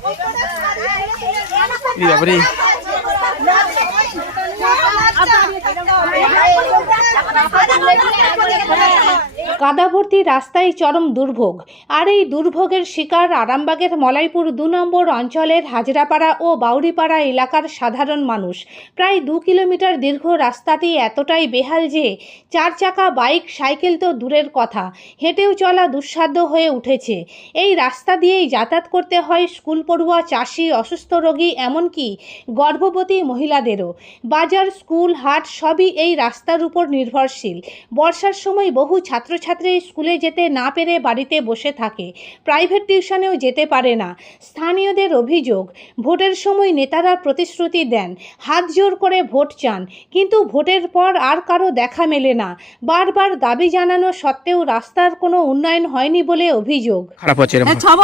কাদা ভর্তি রাস্তায় চরম দুর্ভোগ। আর এই দুর্ভোগের শিকার আরামবাগের মলাইপুর ২ নম্বর অঞ্চলের হাজরাপাড়া ও বাউরিপাড়া এলাকার সাধারণ মানুষ। প্রায় ২ কিলোমিটার দীর্ঘ রাস্তাটি এতটাই বেহাল যে 4 চাকা বাইক সাইকেল তো দূরের কথা, হেঁটেও চলা দুঃসাধ্য হয়ে উঠেছে। এই রাস্তা দিয়েই যাতায়াত করতে হয় স্কুল পড়ুয়া, চাষি, অসুস্থ রোগী, এমনকি গর্ভবতী মহিলাদেরও। বাজার, স্কুল, হাট সবই এই রাস্তার উপর নির্ভরশীল। বর্ষার সময় বহু ছাত্রছাত্রী স্কুলে যেতে না পেরে বাড়িতে বসে থাকে, প্রাইভেট টিউশনেও যেতে পারে না। স্থানীয়দের অভিযোগ, ভোটের সময় নেতারা প্রতিশ্রুতি দেন, হাত জোর করে ভোট চান, কিন্তু ভোটের পর আর কারো দেখা মেলে না। বারবার দাবি জানানো সত্ত্বেও রাস্তার কোনো উন্নয়ন হয়নি বলে অভিযোগ। খারাপ হচ্ছে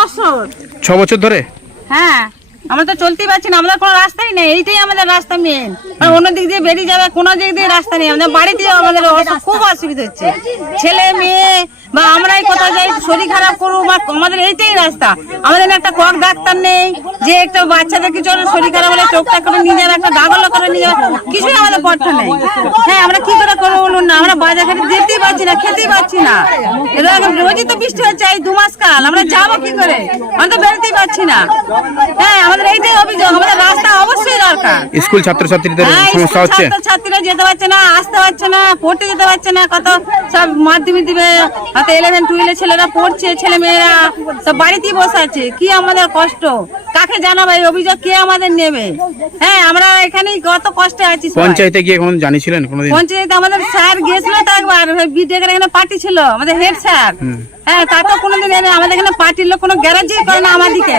6 বছর ধরে। হ্যাঁ, আমরা তো চলতেই পারছি না, আমাদের কোনো রাস্তাই নেই। এইটাই আমাদের রাস্তা মেন। অন্য দিক দিয়ে বেরিয়ে যাবে, কোনো দিক দিয়ে রাস্তা নেই। আমাদের বাড়িতেও আমাদের খুব অসুবিধা হচ্ছে। ছেলে মেয়ে বা আমরাই কোথাও যাই, শরীর খারাপ করবো, আমাদের এইটাই রাস্তা। আমাদের একটা কক ডাক্তার নেই যে একটা বাচ্চাদের কিছু শরীর খারাপ হলে চোখটা করে নিয়ে যাবে, একটা দাগল করে নিয়ে যাবে, কিছুই আমাদের পথে নেই। হ্যাঁ, আমরা কি করে করবো বলুন না? আমরা বাজার ঘাটে যেতেই পারছি না, খেতেই পারছি না। রোজই তো বৃষ্টি হচ্ছে, এই 2 মাস কাল আমরা যাবো কি করে? আমরা তো বেরোতেই পারছি না। হ্যাঁ, আমাদের এইটাই অভিযোগ, আমাদের রাস্তা অবশ্যই দরকার। স্কুল ছাত্রছাত্রীদের সমস্যা হচ্ছে, ছাত্রছাত্রীরা যেতে পারছে না, আসতে পারছে না, পড়তে যেতে পারছে না। কত সব মাধ্যমিক দিবে, হয়তো 11, 12 ছেলেরা পড়ছে, ছেলে মেয়েরা সব বাড়িতেই বসে আছে। কি আমাদের কষ্ট, কাকে জানাবো এই অভিযোগ? কে আমাদের নেবে? হ্যাঁ, আমরা এখানেই কত কষ্টে আছি। পঞ্চায়েতে গিয়ে এখন জানিয়েছিলেন কোনোদিন? পঞ্চায়েতে আমাদের স্যার গিয়েছিল তো একবার, বিডিএর এখানে পার্টি ছিল, আমাদের হেড স্যার। হ্যাঁ, তা তো কোনোদিন এনে আমাদের এখানে পার্টির লোক কোনো গ্যারান্টি করে না আমাদেরকে।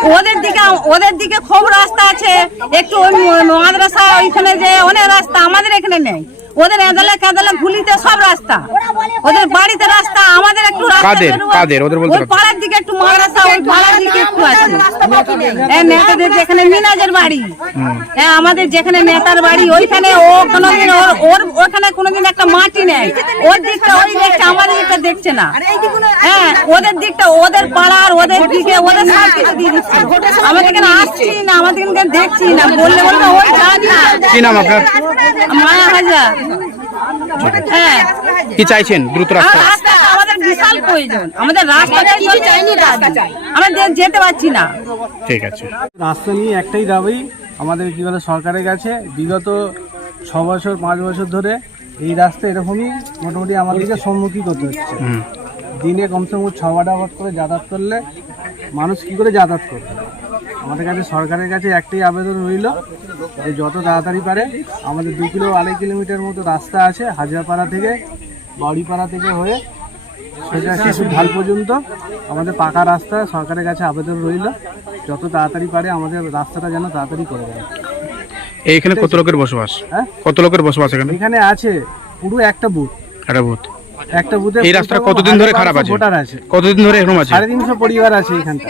ওদের দিকে খুব রাস্তা আছে, একটু মাদ্রাসা ওইখানে যে অনেক রাস্তা, আমাদের এখানে নেই। ওদের এদালে কাদালে ভুলিতে সব রাস্তা, ওদের বাড়িতে রাস্তা, আমাদের একটু ওই পাড়ার দিকে একটু মাদ্রাসা, ওই পাড়ার দিকে একটু আছে। নেতাদের যেখানে মিনাজের বাড়ি, হ্যাঁ আমাদের যেখানে নেতার বাড়ি, ওইখানে ও কোনোদিন ওর ওখানে কোনোদিন একটা মাটি নেই। ওর দিকটা ওই দেখছে, আমাদের দিকটা দেখছে না। হ্যাঁ, ওদের দিকটা, ওদের পাড়ার, ওদের দিকে, ওদের সব কিছু দিয়ে দিচ্ছে। আমাদের এখানে আসছি না, আমাদের এখানে দেখছি না, বললে বলবে ওই যান না। কি নাম আপনার? মায়া হাজার। হ্যাঁ, কি চাইছেন? দ্রুত রাস্তা আমাদের বিশাল প্রয়োজন, আমাদের রাস্তাটা চাইনি, রাস্তা চাই, আমরা যেতে পারছি না। ঠিক আছে, রাস্তা নিয়ে একটাই দাবি আমাদের কি বলে সরকারের কাছে। বিগত 6 বছর 5 বছর ধরে এই রাস্তা এরকমই মোটামুটি আমাদেরকে সম্মুখীন করতে হচ্ছে। দিনে কমসে কম 6 ঘন্টা করে যাতায়াত করলে মানুষ কি করে যাতায়াত করবে? আমাদের কাছে সরকারের কাছে একটাই আবেদন রইল যে যত তাড়াতাড়ি পারে আমাদের 2-2.5 কিলোমিটার মতো রাস্তা আছে, হাজরাপাড়া থেকে বাউরিপাড়া থেকে হয়ে সেটা শিশু ঢাল পর্যন্ত আমাদের পাকা রাস্তা। সরকারের কাছে আবেদন রইল যত তাড়াতাড়ি পারে আমাদের রাস্তাটা যেন তাড়াতাড়ি করে দেয়। এইখানে কত লোকের বসবাস? হ্যাঁ, কত লোকের বসবাস এখানে? এখানে আছে পুরো একটা বুথ। একটা বুথে এই রাস্তা কতদিন ধরে খারাপ আছে? ভোটার আছে কতদিন ধরে এরকম আছে? 350 পরিবার আছে এখানটা।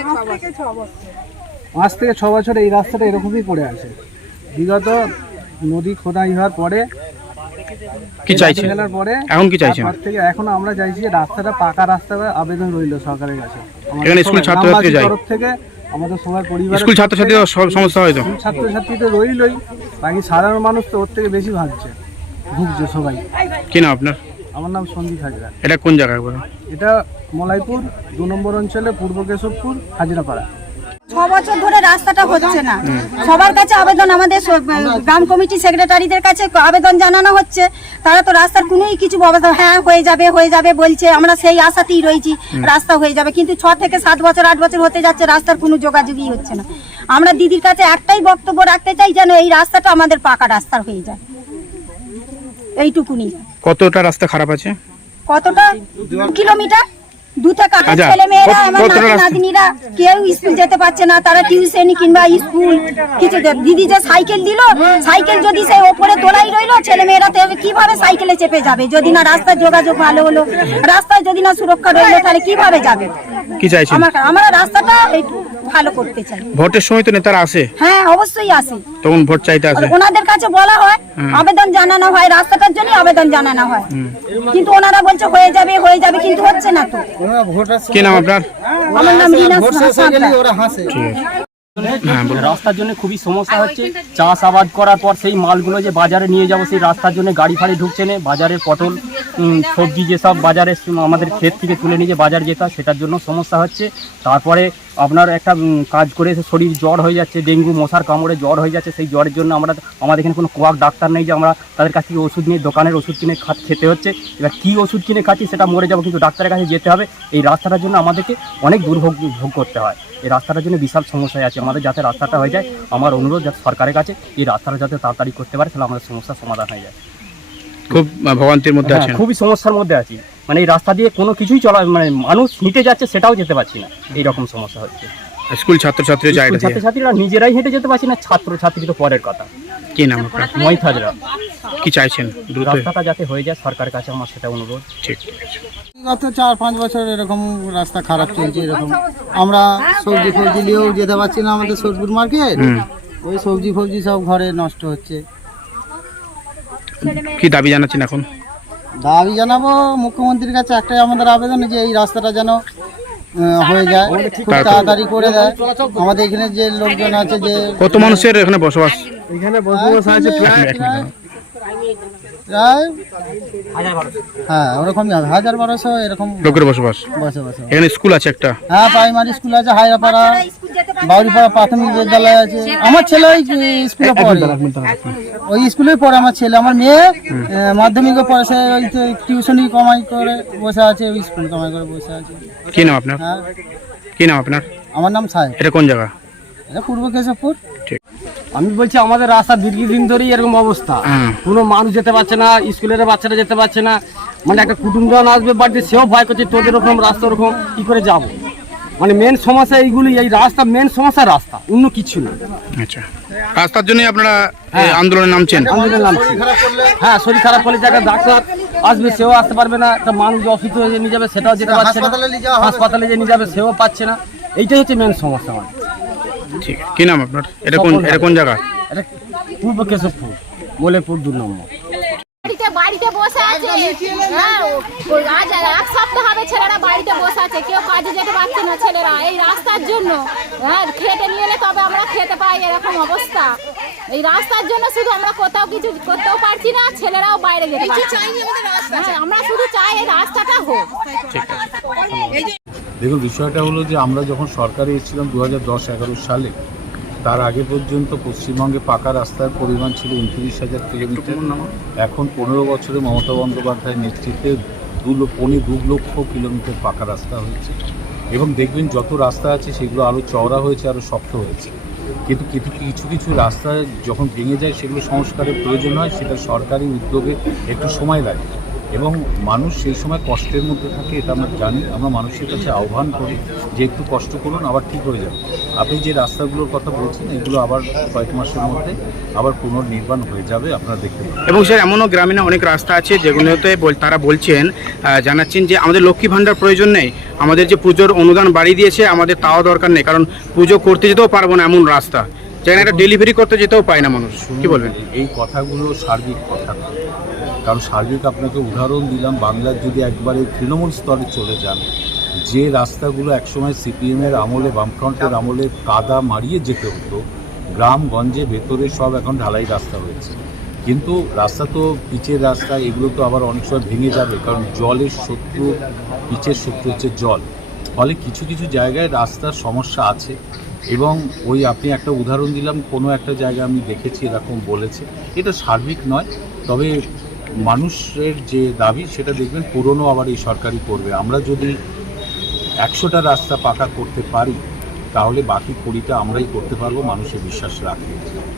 5 থেকে 6 বছর এই রাস্তাটা এরকমই পড়ে আছে। বিগত নদী খোদাই হওয়ার পরে কি চাইছেন এখন? কি চাইছেন? এখনো আমরা চাইছি যে রাস্তাটা পাকা রাস্তা আবেদন রইল সরকারের কাছে। এখানে স্কুল ছাত্রছাত্রী যায় থেকে আমাদের সবার পরিবার, স্কুল ছাত্রছাত্রীদের সমস্যা হয় তো? ছাত্রছাত্রী তো রইলই, বাকি সাধারণ মানুষ তো ওর থেকে বেশি ভুগছে সবাই। কি নাম আপনার? আমার নাম সন্দীপ হাজরা। এটা কোন জায়গায়? এটা মলাইপুর 2 নম্বর অঞ্চলে, পূর্ব কেশবপুর, হাজরাপাড়া। 6 বছর ধরে রাস্তাটা হচ্ছে না। সবার কাছে আবেদন, আমাদের গ্রাম কমিটি সেক্রেটারিদের কাছে আবেদন জানানো হচ্ছে, তারা তো রাস্তার কোনোই কিছু ব্যবস্থা, হ্যাঁ হয়ে যাবে বলছে, আমরা সেই আশাতেই রয়েছি রাস্তা হয়ে যাবে। কিন্তু 6 থেকে 7 বছর 8 বছর হতে যাচ্ছে, রাস্তার কোনো যোগাযোগই হচ্ছে না। আমরা দিদির কাছে একটাই বক্তব্য রাখতে চাই, যেন এই রাস্তাটা আমাদের পাকা রাস্তা হয়ে যায়, এইটুকুনি। কতটা রাস্তা খারাপ আছে? কতটা কিলোমিটার? 2 থেকে 8 ছেলে মেয়েরা, আমার নাতনিরা কেউ স্কুল যেতে পারছে না, তারা টিউশনি কিংবা স্কুল কিছু। দিদি যে সাইকেল দিল, সাইকেল যদি সেই ওপরে তোলাই রইলো, ছেলে মেয়েরা কিভাবে সাইকেলে চেপে যাবে? যদি না রাস্তার যোগাযোগ ভালো হলো, রাস্তায় যদি না সুরক্ষা রইলো, তাহলে কিভাবে যাবে? কি চাইছেন? আমরা রাস্তাটা ভালো করতে চাই। ভোটের সময় তো নেতারা আসে? হ্যাঁ, অবশ্যই আসে। তখন ভোট চাইতে আসে, ওনাদের কাছে বলা হয়, আবেদন জানানো হয়, রাস্তাটার জন্য আবেদন জানানো হয়, কিন্তু ওনারা বলছে হয়ে যাবে, কিন্তু হচ্ছে না তো। কি নাম আপনার? আমার নাম রিনা। হ্যাঁ বলুন। রাস্তার জন্য খুবই সমস্যা হচ্ছে। চাষাবাদ করার পর সেই মালগুলো যে বাজারে নিয়ে যাব, সেই রাস্তার জন্য গাড়ি ফাড়ি ঢুকছে না। বাজারের পটল সবজি যেসব বাজারে আমাদের ক্ষেত থেকে তুলে নিয়ে যে বাজার যেতে হয়, সেটার জন্য সমস্যা হচ্ছে। তারপরে আপনার একটা কাজ করে এসে শরীর জ্বর হয়ে যাচ্ছে, ডেঙ্গু মশার কামড়ে জ্বর হয়ে যাচ্ছে। সেই জ্বরের জন্য আমাদের এখানে কোনো কোয়াক ডাক্তার নেই যে আমরা তাদের কাছ থেকে ওষুধ নিয়ে দোকানের ওষুধ কিনে খেতে হচ্ছে। এবার কী ওষুধ কিনে খাচ্ছি সেটা মরে যাবো, কিন্তু ডাক্তারের কাছে যেতে হবে। এই রাস্তাটার জন্য আমাদেরকে অনেক দুর্ভোগ ভোগ করতে হয়। এই রাস্তাটার জন্য বিশাল সমস্যায় আছে আমাদের। যাতে রাস্তাটা হয়ে যায়, আমার অনুরোধ যাতে সরকারের কাছে এই রাস্তাটা যাতে তাড়াতাড়ি করতে পারে, তাহলে আমাদের সমস্যার সমাধান হয়ে যায়। খুব ভোগান্তির মধ্যে আছেন। খুবই সমস্যার মধ্যে আছি। মানে এই রাস্তা দিয়ে কোনো কিছুই চলা, মানে মানুষ হেঁটে যাচ্ছে সেটাও যেতে পারছি না, এইরকম সমস্যা হচ্ছে। স্কুল ছাত্রছাত্রীর জায়গা দিয়ে ছাত্রছাত্রীরা নিজেরাই হেঁটে যেতে পারছি না, ছাত্রছাত্রী তো পরের কথা। কি নাম আপনার? মহিত হাজরা। কি চাইছেন দ্রুত? রাস্তাটা যাতে হয়ে যায় সরকারের কাছে আমার সেটা অনুরোধ। ঠিক আছে। গত 4-5 বছর এরকম রাস্তা খারাপ চলছে। এরকম আমরা সবজি ফবজি নিয়েও যেতে পারছি না আমাদের সোদপুর মার্কেট। ওই সবজি ফবজি সব ঘরে নষ্ট হচ্ছে। কি দাবি জানাচ্ছেন এখন? দাবি জানাবো মুখ্যমন্ত্রীর কাছে একটাই আমাদের আবেদন, যে এই রাস্তাটা যেন হয়ে যায়, খুব তাড়াতাড়ি করে দেয়। আমাদের এখানে যে লোকজন আছে, যে কত মানুষের এখানে বসবাস? এখানে বসবাস আছে প্রায় হ্যাঁ ওরকমই হবে, 1000-1200 এরকম লোকের বসবাস। বসবাস। এখানে স্কুল আছে একটা? হ্যাঁ, প্রাইমারি স্কুল আছে, হাইরাপাড়া বাউরিপাড়া প্রাথমিক বিদ্যালয় আছে। আমার ছেলে ওই স্কুলে পড়ে, ওই স্কুলেই পড়ে আমার ছেলে। আমার মেয়ে মাধ্যমিকে পড়ে, সে ওই টিউশনি কামাই করে বসে আছে, ওই স্কুল কামাই করে বসে আছে। কি নাম আপনার? হ্যাঁ, কি নাম আপনার? আমার নাম সাহেব। এটা কোন জায়গা? এটা পূর্ব কেশবপুর। ঠিক। আমি বলছি আমাদের রাস্তা দীর্ঘদিন ধরেই এরকম অবস্থা। কোনো মানুষ যেতে পারছে না, স্কুলের বাচ্চারা যেতে পারছে না। মানে একটা কুটুমজন আসবে বাড়িতে, সেও ভয় করছে তোদের ওরকম রাস্তা ওরকম কি করে যাব। মানে মেন সমস্যা এইগুলি, এই রাস্তা মেন সমস্যা, রাস্তা, অন্য কিছু না। আচ্ছা, রাস্তার জন্যই আপনারা আন্দোলনে নামছেন? আন্দোলনে নামছি। হ্যাঁ, শরীর খারাপ হলে জায়গায় ডাক্তার আসবে, সেও আসতে পারবে না। একটা মানুষ অসুস্থ হয়ে নিয়ে যাবে, সেটাও যেতে পারছে না। হাসপাতালে যে নিয়ে যাবে, সেও পাচ্ছে না। এইটাই হচ্ছে মেন সমস্যা আমার। ঠিক। কি নাম আপনার? এটা কোন জায়গা? এটা পূর্ব কেশবপুর, মলেপুর 2 নম্বর। বাড়িতে বসে আছে, হ্যাঁ, আজ 1 সপ্তাহ হবে ছেলেরা বাড়িতে বসে আছে, কেউ কাজে যেতে পারছে না ছেলেরা এই রাস্তার জন্য। হ্যাঁ, খেতে নিয়ে এলে তবে আমরা খেতে পাই, এরকম অবস্থা। এই রাস্তার জন্য শুধু আমরা কোথাও কিছু করতেও পারছি না, ছেলেরাও বাইরে যেতে পারছে না। হ্যাঁ, আমরা শুধু চাই এই রাস্তাটা হোক। দেখুন, বিষয়টা হলো যে আমরা যখন সরকারে এসেছিলাম 2010-11 সালে, তার আগে পর্যন্ত পশ্চিমবঙ্গে পাকা রাস্তার পরিমাণ ছিল 29,000 কিলোমিটার। এখন 15 বছরে মমতা বন্দ্যোপাধ্যায়ের নেতৃত্বে 2 লক্ষ কিলোমিটার পাকা রাস্তা হয়েছে। এবং দেখবেন যত রাস্তা আছে সেগুলো আরও চওড়া হয়েছে, আরও শক্ত হয়েছে। কিন্তু কিছু রাস্তা যখন ভেঙে যায়, সেগুলো সংস্কারের প্রয়োজন হয়, সেটা সরকারি উদ্যোগে একটু সময় লাগে এবং মানুষ সেই সময় কষ্টের মধ্যে থাকে। এটা আমরা জানি। আমরা মানুষের কাছে আহ্বান করি যে একটু কষ্ট করুন, আবার ঠিক হয়ে যাবে। আপনি যে রাস্তাগুলোর কথা বলছেন, এগুলো আবার কয়েক মাসের মধ্যে আবার পুনর্নির্মাণ হয়ে যাবে, আপনারা দেখতে পাবেন। এবং স্যার, এমনও গ্রামীণ অনেক রাস্তা আছে যেগুলোতে তারা বলছেন, জানাচ্ছেন যে আমাদের লক্ষ্মী ভাণ্ডার প্রয়োজন নেই, আমাদের যে পুজোর অনুদান বাড়িয়ে দিয়েছে আমাদের তাও দরকার নেই, কারণ পুজো করতে যেতেও পারবো না এমন রাস্তা, যেখানে একটা ডেলিভারি করতে যেতেও পায় না মানুষ। কি বলবেন? এই কথাগুলো সার্বিক কথা না, কারণ সার্বিক আপনাকে উদাহরণ দিলাম। বাংলার যদি একবারে তৃণমূল স্তরে চলে যান, যে রাস্তাগুলো একসময় সিপিএমের আমলে, বামফ্রন্টের আমলে কাদা মারিয়ে যেতে হতো, গ্রামগঞ্জে ভেতরে সব এখন ঢালাই রাস্তা হয়েছে। কিন্তু রাস্তা তো পিচের রাস্তা, এগুলো তো আবার অনেক সময় ভেঙে যাবে, কারণ জলের শত্রু, পিচের শত্রু হচ্ছে জল। ফলে কিছু জায়গায় রাস্তার সমস্যা আছে। এবং ওই আপনি একটা উদাহরণ দিলাম, কোনো একটা জায়গায় আমি দেখেছি এরকম বলেছে। এটা সার্বিক নয়, তবে মানুষের যে দাবি সেটা দেখবেন পুরনো আবার এই সরকারই করবে। আমরা যদি 100টা রাস্তা পাকা করতে পারি, তাহলে বাকি 20টা আমরাই করতে পারবো, মানুষের বিশ্বাস রাখে।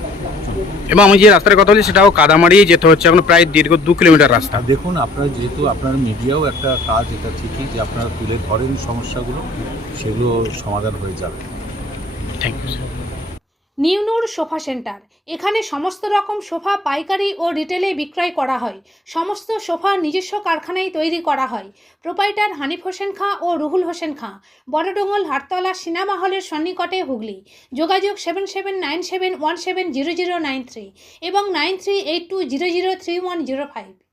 এবং আমি যে রাস্তার কথা বলছি সেটাও কাদা মারিয়ে যেতে হচ্ছে, এখন প্রায় দীর্ঘ 2 কিলোমিটার রাস্তা। দেখুন, আপনারা যেহেতু আপনার মিডিয়াও একটা কাজ, এটা ঠিকই যে আপনারা তুলে ধরেন সমস্যাগুলো, সেগুলো সমাধান হয়ে যাবে। Thank you sir. নিউনুর সোফা সেন্টার, এখানে সমস্ত রকম সোফা পাইকারি ও রিটেলে বিক্রয় করা হয়। সমস্ত সোফা নিজস্ব কারখানায় তৈরি করা হয়। প্রোপাইটার হানিফ হোসেন খাঁ ও রুহুল হোসেন খাঁ, বড়ডোঙ্গল হাটতলা সিনেমা হলের সন্নিকটে, হুগলি। যোগাযোগ 7797170093 এবং 9382003105।